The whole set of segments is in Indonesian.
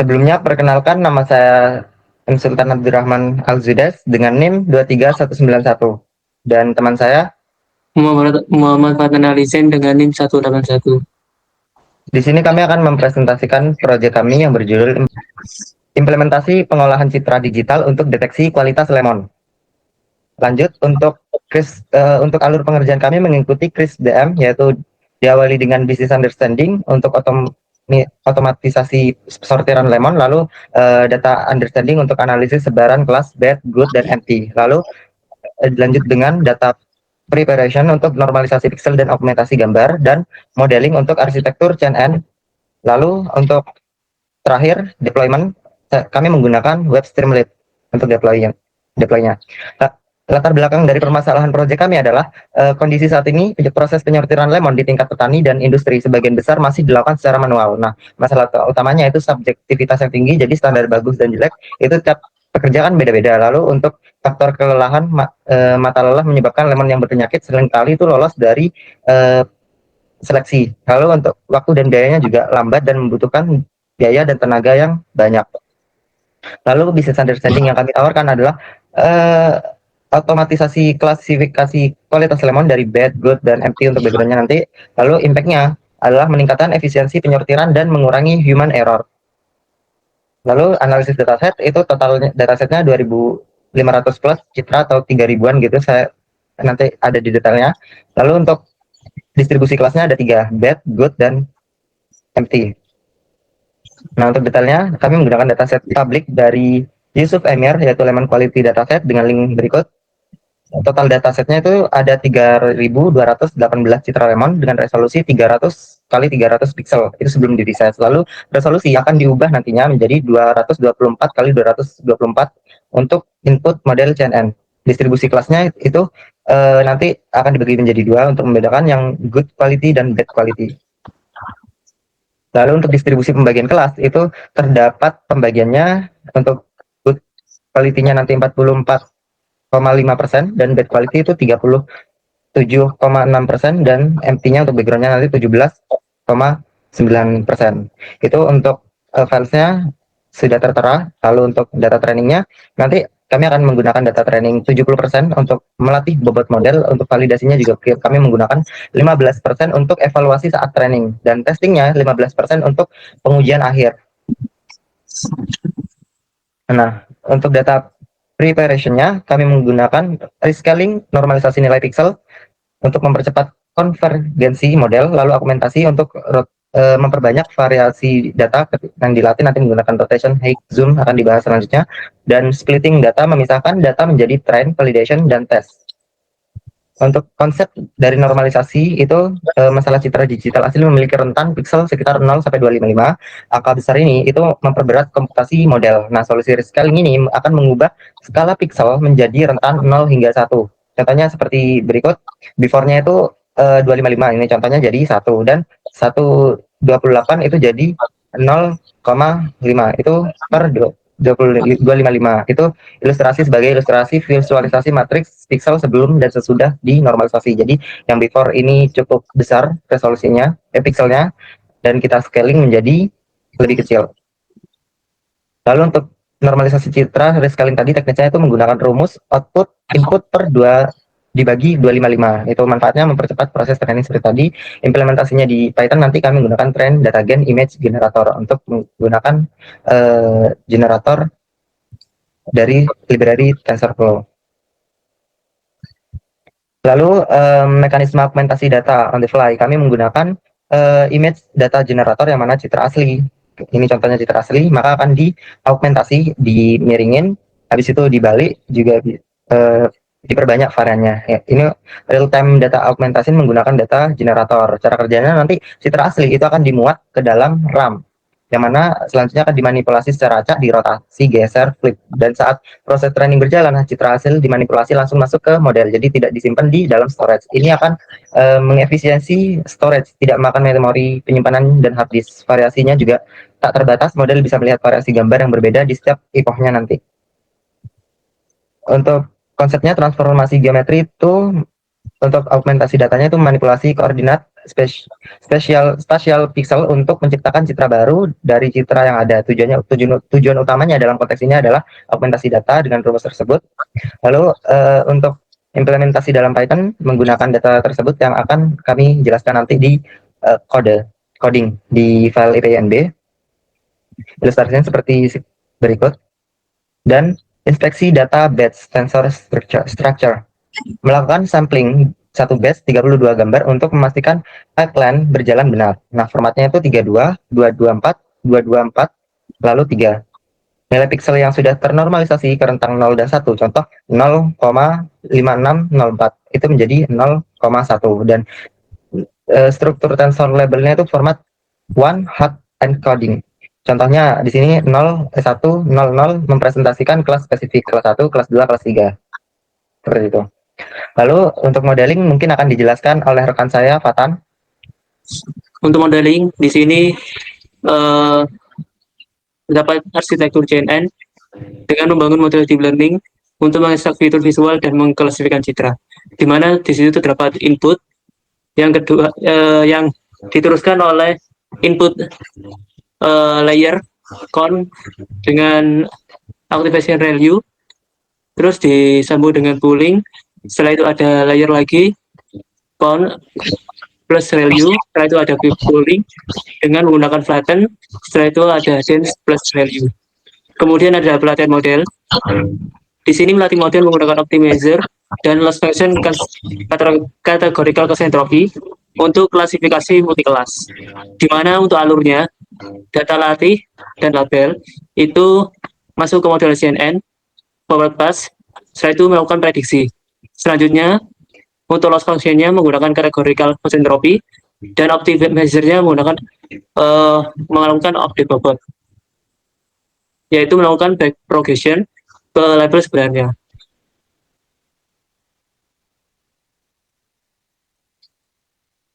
Sebelumnya perkenalkan, nama saya M. Sultan Abdurrahman Al-Zudas dengan NIM 23191 dan teman saya. Muhammad Fatan Alisen dengan NIM 181. Di sini kami akan mempresentasikan proyek kami yang berjudul Implementasi Pengolahan Citra Digital untuk Deteksi Kualitas Lemon. Lanjut, untuk alur pengerjaan kami mengikuti KRIS DM, yaitu diawali dengan business understanding untuk otomatisasi sortiran lemon, lalu data understanding untuk analisis sebaran kelas bad, good, dan empty. Lalu lanjut dengan data preparation untuk normalisasi pixel dan augmentasi gambar, dan modeling untuk arsitektur chain-end. Lalu untuk terakhir deployment, kami menggunakan web Streamlit untuk deploynya. Latar belakang dari permasalahan proyek kami adalah kondisi saat ini proses penyortiran lemon di tingkat petani dan industri sebagian besar masih dilakukan secara manual. Nah, masalah utamanya itu subjektivitas yang tinggi, jadi standar bagus dan jelek itu tiap pekerja kan beda-beda. Lalu untuk faktor kelelahan, mata lelah menyebabkan lemon yang berpenyakit seringkali itu lolos dari seleksi. Lalu untuk waktu dan biayanya juga lambat dan membutuhkan biaya dan tenaga yang banyak. Lalu business understanding yang kami tawarkan adalah otomatisasi klasifikasi kualitas lemon dari bad, good, dan empty untuk backgroundnya nanti. Lalu impact-nya adalah meningkatkan efisiensi penyortiran dan mengurangi human error. Lalu analisis dataset, itu total datasetnya 2.500 plus citra atau 3.000-an gitu, saya nanti ada di detailnya. Lalu untuk distribusi kelasnya ada 3, bad, good, dan empty. Nah, untuk detailnya kami menggunakan dataset publik dari Yusuf Emir, yaitu Lemon Quality Dataset dengan link berikut. Total datasetnya itu ada 3.218 citra lemon dengan resolusi 300 kali 300 pixel, itu sebelum di-resize. Lalu resolusi akan diubah nantinya menjadi 224 kali 224 untuk input model CNN. Distribusi kelasnya itu nanti akan dibagi menjadi 2 untuk membedakan yang good quality dan bad quality. Lalu untuk distribusi pembagian kelas itu terdapat pembagiannya untuk good quality-nya nanti 44,5% dan bad quality itu 37,6% dan empty-nya untuk background-nya nanti 17,9%. Itu untuk filesnya sudah tertera. Lalu untuk data trainingnya nanti kami akan menggunakan data training 70% untuk melatih bobot model. Untuk validasinya juga kami menggunakan 15% untuk evaluasi saat training, dan testingnya 15% untuk pengujian akhir. Nah, untuk data preparation-nya kami menggunakan rescaling normalisasi nilai pixel untuk mempercepat konvergensi model, lalu augmentasi untuk memperbanyak variasi data yang dilatih, nanti menggunakan rotation, height, zoom akan dibahas selanjutnya, dan splitting data, memisahkan data menjadi train, validation, dan test. Untuk konsep dari normalisasi itu masalah citra digital asli memiliki rentan pixel sekitar 0 sampai 255. Angka besar ini itu memperberat komputasi model. Nah, solusi rescaling ini akan mengubah skala pixel menjadi rentan 0 hingga 1. Contohnya seperti berikut. Before-nya itu 255, ini contohnya jadi 1, dan 128 itu jadi 0,5, itu per 255. Itu ilustrasi sebagai ilustrasi visualisasi matriks pixel sebelum dan sesudah dinormalisasi. Jadi yang before ini cukup besar resolusinya, pixelnya, dan kita scaling menjadi lebih kecil. Lalu untuk normalisasi citra rescaling tadi, tekniknya itu menggunakan rumus output input per 2 dibagi 255. Itu manfaatnya mempercepat proses training seperti tadi. Implementasinya di Python nanti kami menggunakan train datagen image generator untuk menggunakan generator dari library TensorFlow. Lalu mekanisme augmentasi data on the fly, kami menggunakan image data generator yang mana citra asli. Ini contohnya citra asli, maka akan diaugmentasi, dimiringin, habis itu dibalik juga diperbanyak variannya. Ya, ini real time data augmentation menggunakan data generator. Cara kerjanya nanti citra asli itu akan dimuat ke dalam RAM, yang mana selanjutnya akan dimanipulasi secara acak, dirotasi, geser, flip. Dan saat proses training berjalan, citra hasil dimanipulasi langsung masuk ke model, jadi tidak disimpan di dalam storage. Ini akan mengefisiensi storage, tidak memakan memori penyimpanan dan hard disk. Variasinya juga tak terbatas, model bisa melihat variasi gambar yang berbeda di setiap epochnya nanti. Untuk konsepnya transformasi geometri itu untuk augmentasi datanya itu manipulasi koordinat spatial pixel untuk menciptakan citra baru dari citra yang ada. Tujuan utamanya dalam konteks ini adalah augmentasi data dengan rumus tersebut. Lalu untuk implementasi dalam Python menggunakan data tersebut yang akan kami jelaskan nanti di coding di file IPYNB. Ilustrasinya seperti berikut. Dan inspeksi data batch sensor structure. Melakukan sampling satu batch 32 gambar untuk memastikan pipeline berjalan benar. Nah, formatnya itu 32, 224, 224, lalu 3. Nilai pixel yang sudah ternormalisasi ke rentang 0 dan 1, contoh 0,5604, itu menjadi 0,1. Dan struktur tensor labelnya itu format one hot encoding. Contohnya di sini 0, 1, 00 mempresentasikan kelas spesifik, kelas 1, kelas 2, kelas 3. Seperti itu. Lalu untuk modeling mungkin akan dijelaskan oleh rekan saya, Fatan. Untuk modeling di sini terdapat arsitektur CNN dengan membangun model deep learning untuk mengekstrak fitur visual dan mengklasifikasikan citra. Di mana di situ terdapat input, yang kedua yang diteruskan oleh input layer con dengan activation value, terus disambung dengan pooling. Setelah itu ada layer lagi con plus value, setelah itu ada pooling dengan menggunakan flatten, setelah itu ada dense plus value. Kemudian ada pelatihan model. Di sini melatih model menggunakan optimizer dan loss function categorical entropy untuk klasifikasi multikelas. Di mana untuk alurnya data latih dan label itu masuk ke model CNN, forward pass, setelah itu melakukan prediksi. Selanjutnya untuk loss function-nya menggunakan categorical entropy dan optimizer-nya menggunakan melakukan update bobot, yaitu melakukan back propagation ke label sebenarnya.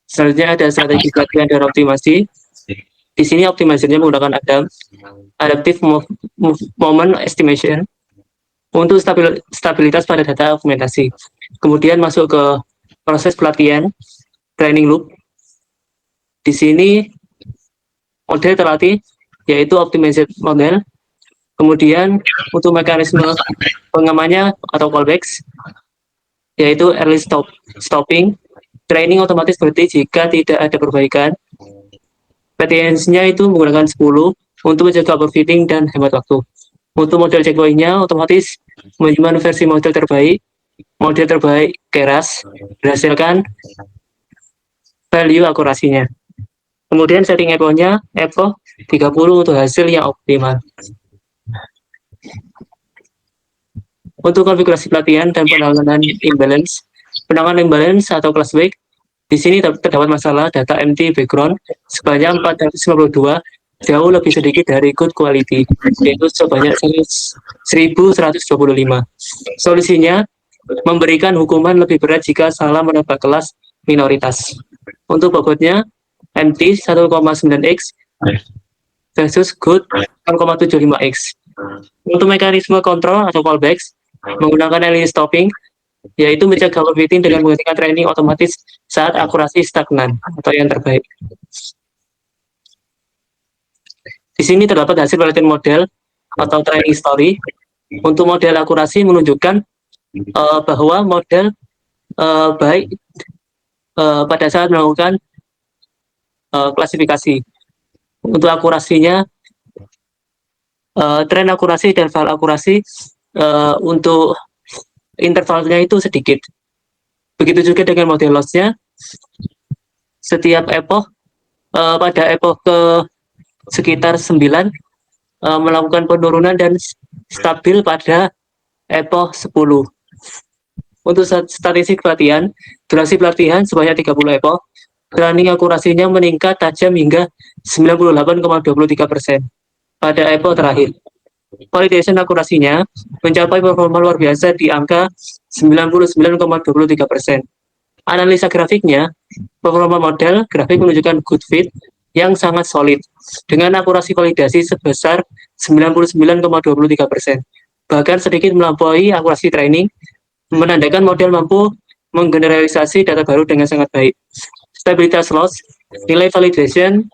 Selanjutnya ada strategi pelatihan dan optimasi. Di sini optimasinya menggunakan adaptive moment estimation untuk stabilitas pada data augmentasi. Kemudian masuk ke proses pelatihan training loop. Di sini model terlatih yaitu optimized model. Kemudian untuk mekanisme pengamannya atau callbacks yaitu early stopping, training otomatis berhenti jika tidak ada perbaikan. Petiensnya itu menggunakan 10 untuk menjaga overfitting dan hemat waktu. Untuk model checkpoint-nya otomatis menyimpan versi model terbaik keras, berdasarkan value akurasinya. Kemudian setting echo-nya, echo 30 untuk hasil yang optimal. Untuk konfigurasi pelatihan dan penanganan imbalance atau classback, di sini terdapat masalah data empty background sebanyak 452, jauh lebih sedikit dari good quality, yaitu sebanyak 1125. Solusinya, memberikan hukuman lebih berat jika salah menebak kelas minoritas. Untuk bobotnya, empty 1,9x versus good 1,75x. Untuk mekanisme kontrol atau callbacks, menggunakan early stopping, yaitu menjaga overfitting dengan menggunakan training otomatis saat akurasi stagnan atau yang terbaik. Di sini terdapat hasil pelatihan model atau training story. Untuk model akurasi menunjukkan bahwa model baik pada saat melakukan klasifikasi. Untuk akurasinya, tren akurasi dan val akurasi untuk intervalnya itu sedikit. Begitu juga dengan model loss-nya. Setiap epoch pada epoch ke sekitar 9 melakukan penurunan dan stabil pada epoch 10. Untuk statistik pelatihan, durasi pelatihan sebanyak 30 epoch, training akurasinya meningkat tajam hingga 98,23% pada epoch terakhir. Validation akurasinya mencapai performa luar biasa di angka 99,23%. Analisa grafiknya, performa model grafik menunjukkan good fit yang sangat solid dengan akurasi validasi sebesar 99,23%. Bahkan sedikit melampaui akurasi training, menandakan model mampu menggeneralisasi data baru dengan sangat baik. stabilitas loss, nilai validation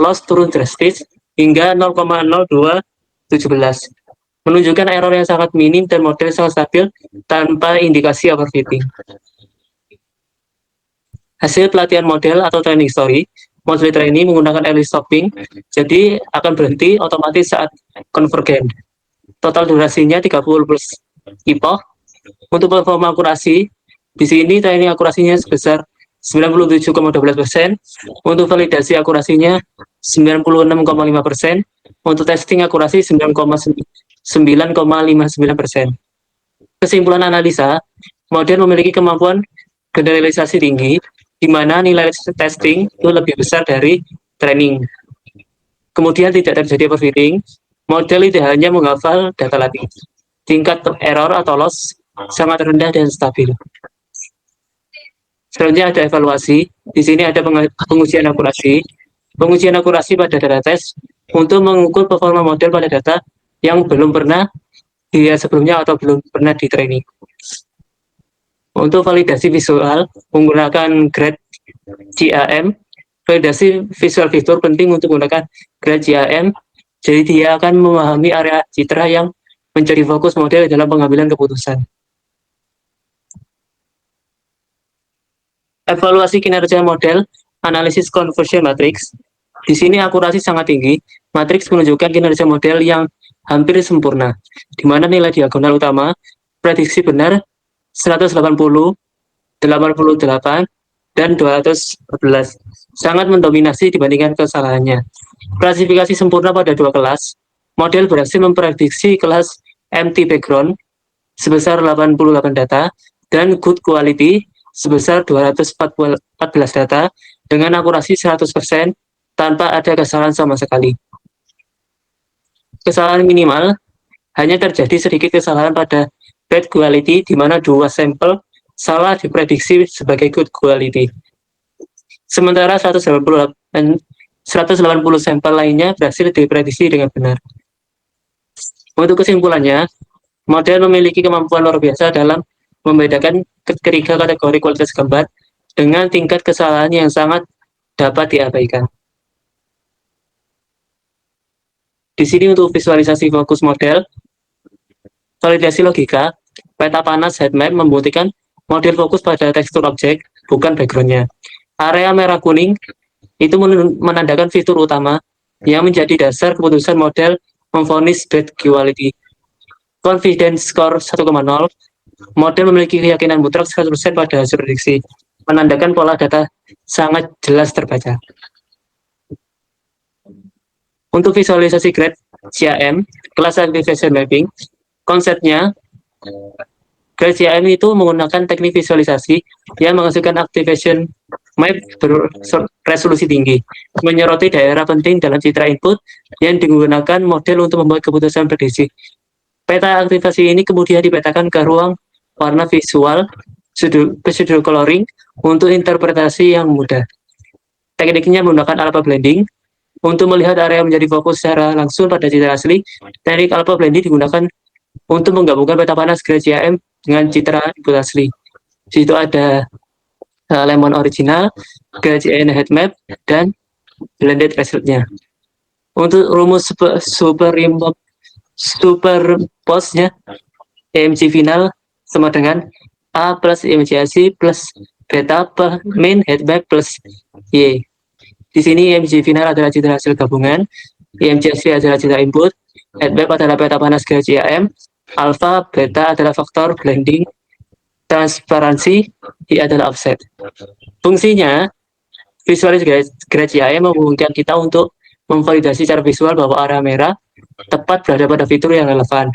loss turun drastis hingga 0,0217, menunjukkan error yang sangat minim dan model sangat stabil tanpa indikasi overfitting. Hasil pelatihan model atau training story, model training menggunakan early stopping, jadi akan berhenti otomatis saat konvergen. Total durasinya 30 plus epoch. Untuk performa akurasi, di sini training akurasinya sebesar 97,12%, untuk validasi akurasinya 96,5%, untuk testing akurasi 9,59%. Kesimpulan analisa, model memiliki kemampuan generalisasi tinggi, di mana nilai testing itu lebih besar dari training. Kemudian tidak terjadi overfitting, model tidak hanya menghafal data latih. Tingkat error atau loss sangat rendah dan stabil. Selanjutnya ada evaluasi. Di sini ada pengujian akurasi. Pengujian akurasi pada data tes untuk mengukur performa model pada data yang belum pernah dilihat sebelumnya atau belum pernah di training. Untuk validasi visual menggunakan grade GAM. Validasi visual fitur penting untuk menggunakan grade GAM. Jadi dia akan memahami area citra yang menjadi fokus model dalam pengambilan keputusan. Evaluasi kinerja model, analisis conversion matrix. Di sini akurasi sangat tinggi. Matriks menunjukkan kinerja model yang hampir sempurna, di mana nilai diagonal utama prediksi benar 180, 88, dan 214 sangat mendominasi dibandingkan kesalahannya. Klasifikasi sempurna pada dua kelas. Model berhasil memprediksi kelas empty background sebesar 88 data dan good quality sebesar 214 data dengan akurasi 100% tanpa ada kesalahan sama sekali. Kesalahan minimal hanya terjadi sedikit kesalahan pada bad quality, di mana 2 sampel salah diprediksi sebagai good quality. Sementara 180 sampel lainnya berhasil diprediksi dengan benar. Untuk kesimpulannya, model memiliki kemampuan luar biasa dalam membedakan ketiga kategori kualitas gambar dengan tingkat kesalahan yang sangat dapat diabaikan. Di sini untuk visualisasi fokus model, validasi logika, peta panas heat map membuktikan model fokus pada tekstur objek, bukan background-nya. Area merah kuning itu menandakan fitur utama yang menjadi dasar keputusan model memvonis bad quality. Confidence score 1,0, model memiliki keyakinan mutlak 100% pada hasil prediksi, menandakan pola data sangat jelas terbaca. Untuk visualisasi grade CAM, Class Activation Mapping, konsepnya grade CAM itu menggunakan teknik visualisasi yang menghasilkan activation map beresolusi tinggi, menyoroti daerah penting dalam citra input yang digunakan model untuk membuat keputusan prediksi. Peta aktivasi ini kemudian dipetakan ke ruang warna visual, pseudo coloring untuk interpretasi yang mudah. Tekniknya menggunakan alpha blending untuk melihat area menjadi fokus secara langsung pada citra asli. Teknik alpha blending digunakan untuk menggabungkan peta panas grade CAM dengan citra input asli. Di situ ada lemon original, grade CAM heat map, dan blended result-nya. Untuk rumus superpose-nya, EMG final sama dengan A plus EMGAC plus beta per min heat map plus Y. Di sini EMG final adalah citra hasil gabungan, EMGAC adalah citra input, heat map adalah peta panas grade CAM, alpha, beta adalah faktor blending, transparansi, Y adalah offset. Fungsinya, visualisasi grade CAM memungkinkan kita untuk memvalidasi secara visual bahwa area merah tepat berada pada fitur yang relevan,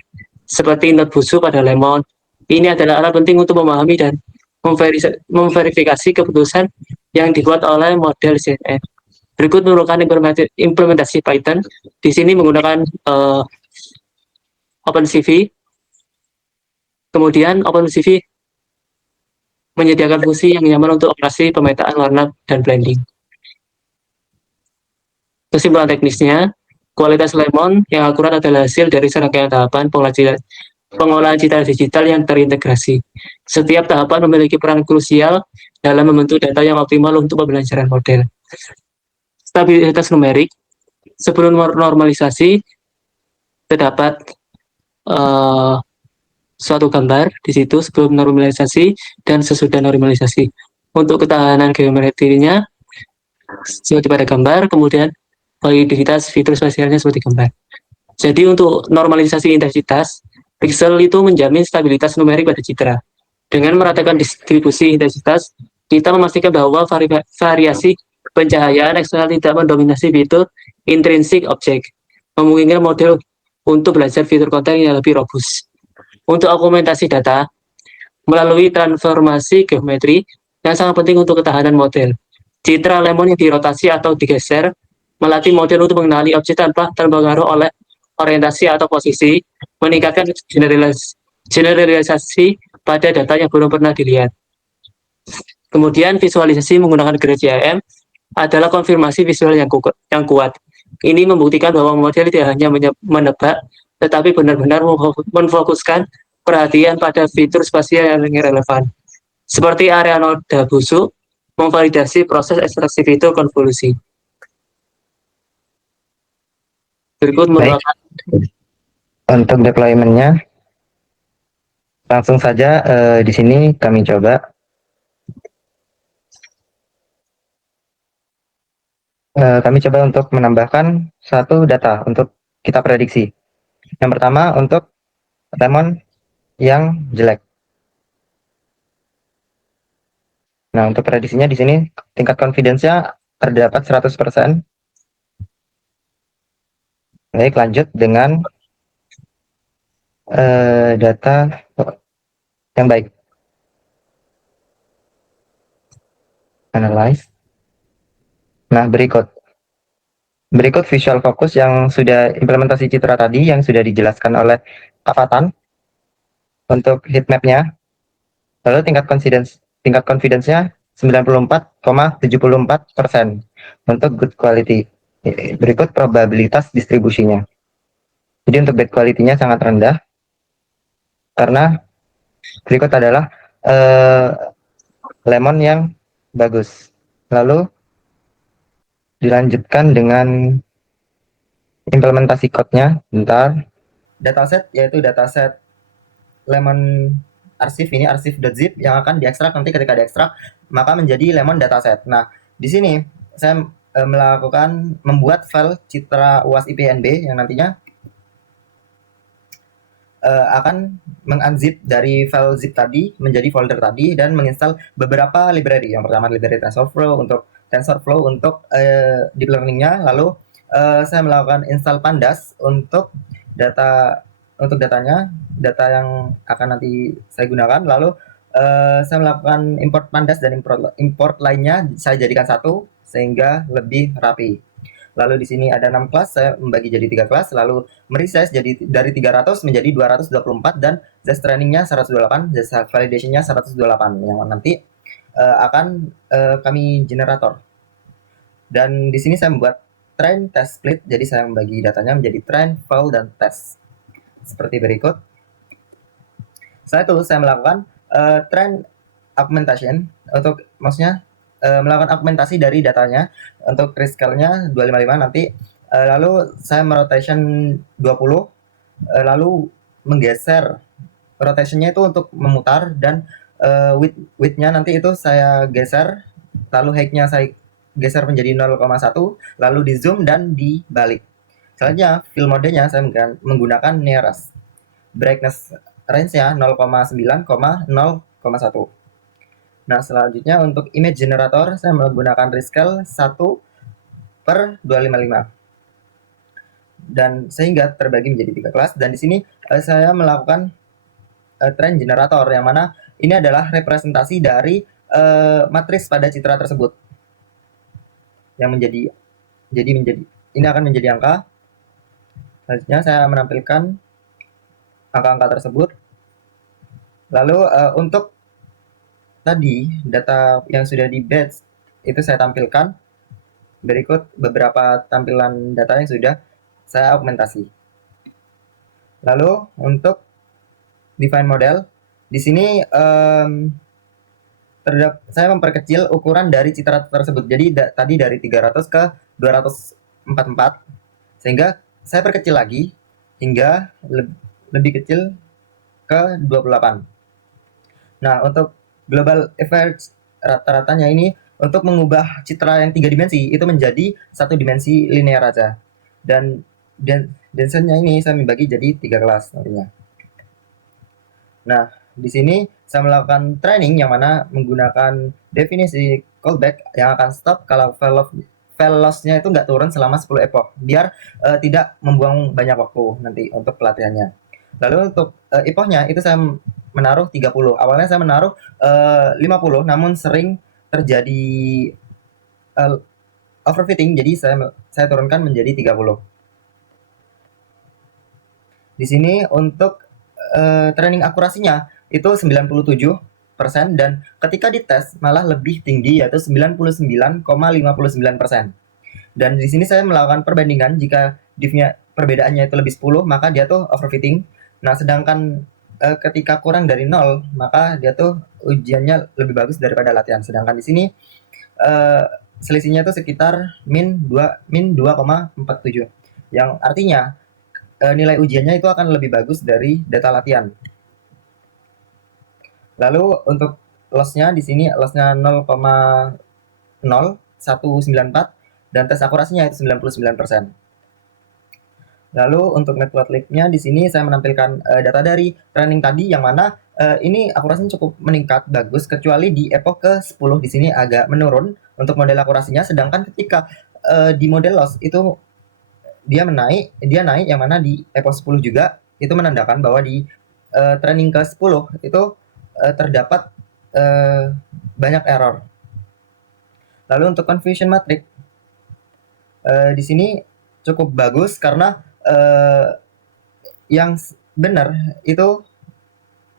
seperti not busuk pada lemon. Ini adalah alat penting untuk memahami dan memverifikasi keputusan yang dibuat oleh model CNN. Berikut merupakan implementasi Python. Di sini menggunakan OpenCV. Kemudian OpenCV menyediakan fungsi yang nyaman untuk operasi pemetaan warna dan blending. Kesimpulan teknisnya, kualitas lemon yang akurat adalah hasil dari serangkaian tahapan pengolahan citra digital yang terintegrasi. Setiap tahapan memiliki peran krusial dalam membentuk data yang optimal untuk pembelajaran model. Stabilitas numerik, sebelum normalisasi terdapat suatu gambar di situ sebelum normalisasi dan sesudah normalisasi. Untuk ketahanan geometrinya seperti pada gambar, kemudian validitas fitur spasialnya seperti gambar. Jadi untuk normalisasi intensitas, pixel itu menjamin stabilitas numerik pada citra. Dengan meratakan distribusi intensitas, kita memastikan bahwa variasi pencahayaan eksternal tidak mendominasi fitur intrinsik objek, memungkinkan model untuk belajar fitur konten yang lebih robust. Untuk argumentasi data, melalui transformasi geometri yang sangat penting untuk ketahanan model. Citra lemon yang dirotasi atau digeser melatih model untuk mengenali objek tanpa terpengaruh oleh orientasi atau posisi, meningkatkan generalisasi pada data yang belum pernah dilihat. Kemudian visualisasi menggunakan grid GIM adalah konfirmasi visual yang kuat. Ini membuktikan bahwa model tidak hanya menebak, tetapi benar-benar memfokuskan perhatian pada fitur spasial yang relevan. Seperti area noda busuk, memvalidasi proses ekstraksi fitur konvolusi. Berikut merupakan untuk deployment-nya langsung saja di sini kami coba untuk menambahkan satu data untuk kita prediksi. Yang pertama untuk lemon yang jelek. Nah, untuk prediksinya di sini tingkat confidence-nya terdapat 100%. Baik, lanjut dengan data yang baik. Analyze. Nah, berikut visual focus yang sudah implementasi citra tadi yang sudah dijelaskan oleh Kak Fatan untuk heat map-nya. Lalu tingkat confidence-nya 94,74% untuk good quality. Berikut probabilitas distribusinya. Jadi untuk bad quality-nya sangat rendah karena berikut adalah lemon yang bagus. Lalu dilanjutkan dengan implementasi code-nya. Bentar. Dataset yaitu dataset lemon arsip ini, arsip.zip yang akan diekstrak nanti ketika diekstrak maka menjadi lemon dataset. Nah, di sini saya membuat file citra UAS IPNB yang nantinya akan mengunzip dari file zip tadi menjadi folder tadi dan menginstal beberapa library. Yang pertama library TensorFlow untuk deep learning-nya. Lalu saya melakukan install pandas untuk datanya, data yang akan nanti saya gunakan. Lalu saya melakukan import pandas dan import lainnya saya jadikan satu sehingga lebih rapi. Lalu di sini ada 6 kelas, saya membagi jadi 3 kelas, lalu meresize jadi dari 300 menjadi 224 dan zest trainingnya 128, zest validation-nya 128 yang nanti akan kami generator. Dan di sini saya membuat train test split, jadi saya membagi datanya menjadi train, file, dan test. Seperti berikut. Setelah itu saya melakukan train augmentation untuk maksudnya melakukan augmentasi dari datanya untuk rescale-nya 255 nanti lalu saya merotation 20 lalu menggeser rotation-nya itu untuk memutar dan width-nya nanti itu saya geser lalu height-nya saya geser menjadi 0,1 lalu di zoom dan dibalik. Selanjutnya fill mode-nya saya menggunakan nearest, brightness range-nya 0,9,0,1. Nah, selanjutnya untuk image generator saya menggunakan rescale 1/255. Dan sehingga terbagi menjadi 3 kelas dan di sini saya melakukan train generator yang mana ini adalah representasi dari matris pada citra tersebut. Yang menjadi ini akan menjadi angka. Selanjutnya saya menampilkan angka-angka tersebut. Lalu untuk tadi data yang sudah di batch itu saya tampilkan. Berikut beberapa tampilan data yang sudah saya augmentasi. Lalu untuk define model di sini saya memperkecil ukuran dari citra tersebut. Jadi tadi dari 300 ke 244, sehingga saya perkecil lagi hingga lebih kecil ke 28. Nah, untuk global average rata-ratanya ini untuk mengubah citra yang 3 dimensi itu menjadi 1 dimensi linear aja. Dan densennya ini saya membagi jadi 3 kelas nantinya. Nah, di sini saya melakukan training yang mana menggunakan definisi callback yang akan stop kalau velocity-nya itu nggak turun selama 10 epoch, biar tidak membuang banyak waktu nanti untuk pelatihannya. Lalu untuk epochnya itu saya menaruh 30. Awalnya saya menaruh 50, namun sering terjadi uh, overfitting, jadi saya turunkan menjadi 30. Di sini untuk training akurasinya itu 97%, dan ketika dites malah lebih tinggi yaitu 99,59%. Dan di sini saya melakukan perbandingan, jika diffnya perbedaannya itu lebih 10 maka dia tuh overfitting. Nah, sedangkan ketika kurang dari 0 maka dia tuh ujiannya lebih bagus daripada latihan. Sedangkan di sini uh, selisihnya itu sekitar min 2,47, yang artinya nilai ujiannya itu akan lebih bagus dari data latihan. Lalu untuk lossnya di sini lossnya 0,0194, dan tes akurasinya itu 99%. Lalu untuk network leak-nya di sini saya menampilkan data dari training tadi, yang mana ini akurasinya cukup meningkat bagus, kecuali di epoch ke-10 di sini agak menurun untuk model akurasinya. Sedangkan ketika di model loss itu dia naik, yang mana di epoch 10 juga itu menandakan bahwa di training ke-10 itu terdapat banyak error. Lalu untuk confusion matrix di sini cukup bagus, karena yang benar itu,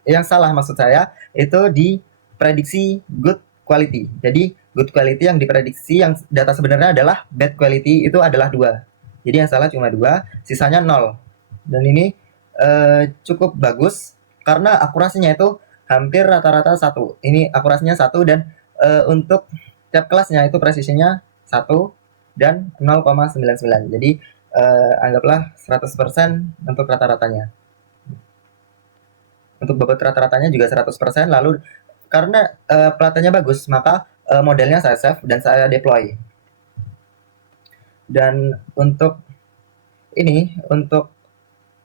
yang salah maksud saya itu di prediksi good quality. Jadi good quality yang diprediksi, yang data sebenarnya adalah bad quality, itu adalah 2. Jadi yang salah cuma 2, sisanya 0. Dan ini cukup bagus karena akurasinya itu hampir rata-rata 1. Ini akurasinya 1, dan untuk tiap kelasnya itu presisinya 1 dan 0,99. Jadi anggaplah 100% untuk rata-ratanya. Untuk bobot rata-ratanya juga 100%. Lalu karena pelatihannya bagus, maka modelnya saya save dan saya deploy. Dan untuk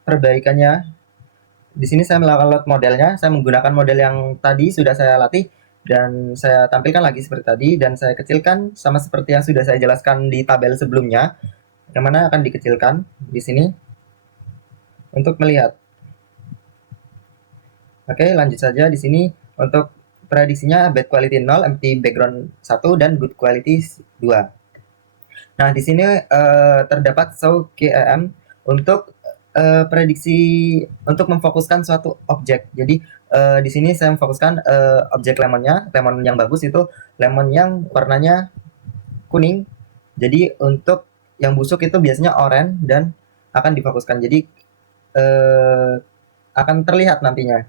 perbaikannya, di sini saya melakukan load modelnya. Saya menggunakan model yang tadi sudah saya latih dan saya tampilkan lagi seperti tadi, dan saya kecilkan sama seperti yang sudah saya jelaskan di tabel sebelumnya, yang mana akan dikecilkan di sini untuk melihat. Oke, lanjut saja. Di sini untuk prediksinya bad quality 0, empty background 1, dan good quality 2. Nah, di sini terdapat show KEM untuk prediksi untuk memfokuskan suatu objek. Jadi di sini saya memfokuskan objek lemonnya, lemon yang bagus itu lemon yang warnanya kuning. Jadi untuk yang busuk itu biasanya oranye dan akan difokuskan. Jadi akan terlihat nantinya.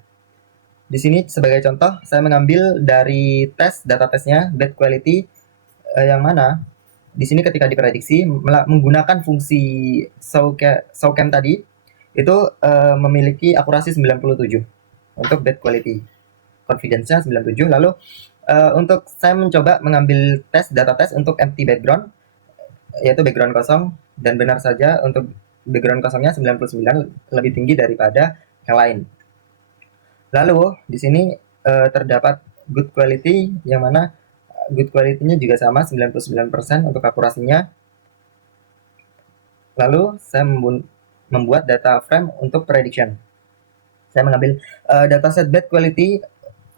Di sini sebagai contoh saya mengambil dari data tesnya bad quality, yang mana di sini ketika diprediksi menggunakan fungsi SOCAM tadi itu memiliki akurasi 97 untuk bad quality, confidence-nya 97. Lalu untuk saya mencoba mengambil data tes untuk empty background, yaitu background kosong, dan benar saja untuk background kosongnya 99, lebih tinggi daripada yang lain. Lalu di sini terdapat good quality, yang mana good quality-nya juga sama 99% untuk akurasinya. Lalu saya membuat data frame untuk prediction. Saya mengambil dataset bad quality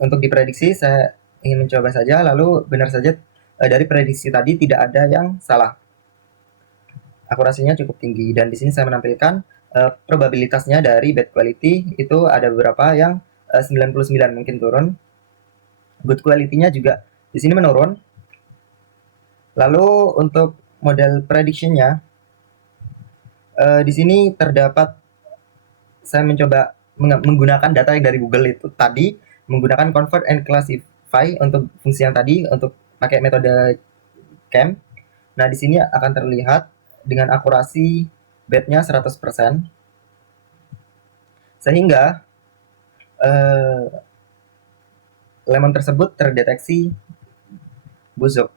untuk diprediksi. Saya ingin mencoba saja, lalu benar saja dari prediksi tadi tidak ada yang salah. Akurasinya cukup tinggi, dan di sini saya menampilkan probabilitasnya dari bad quality itu ada beberapa yang 99 mungkin turun. Good quality-nya juga di sini menurun. Lalu untuk model prediction-nya di sini terdapat, saya mencoba menggunakan data yang dari Google itu tadi, menggunakan convert and classify verify untuk fungsi yang tadi untuk pakai metode CAM. Nah, di sini akan terlihat dengan akurasi bednya 100%, sehingga lemon tersebut terdeteksi busuk.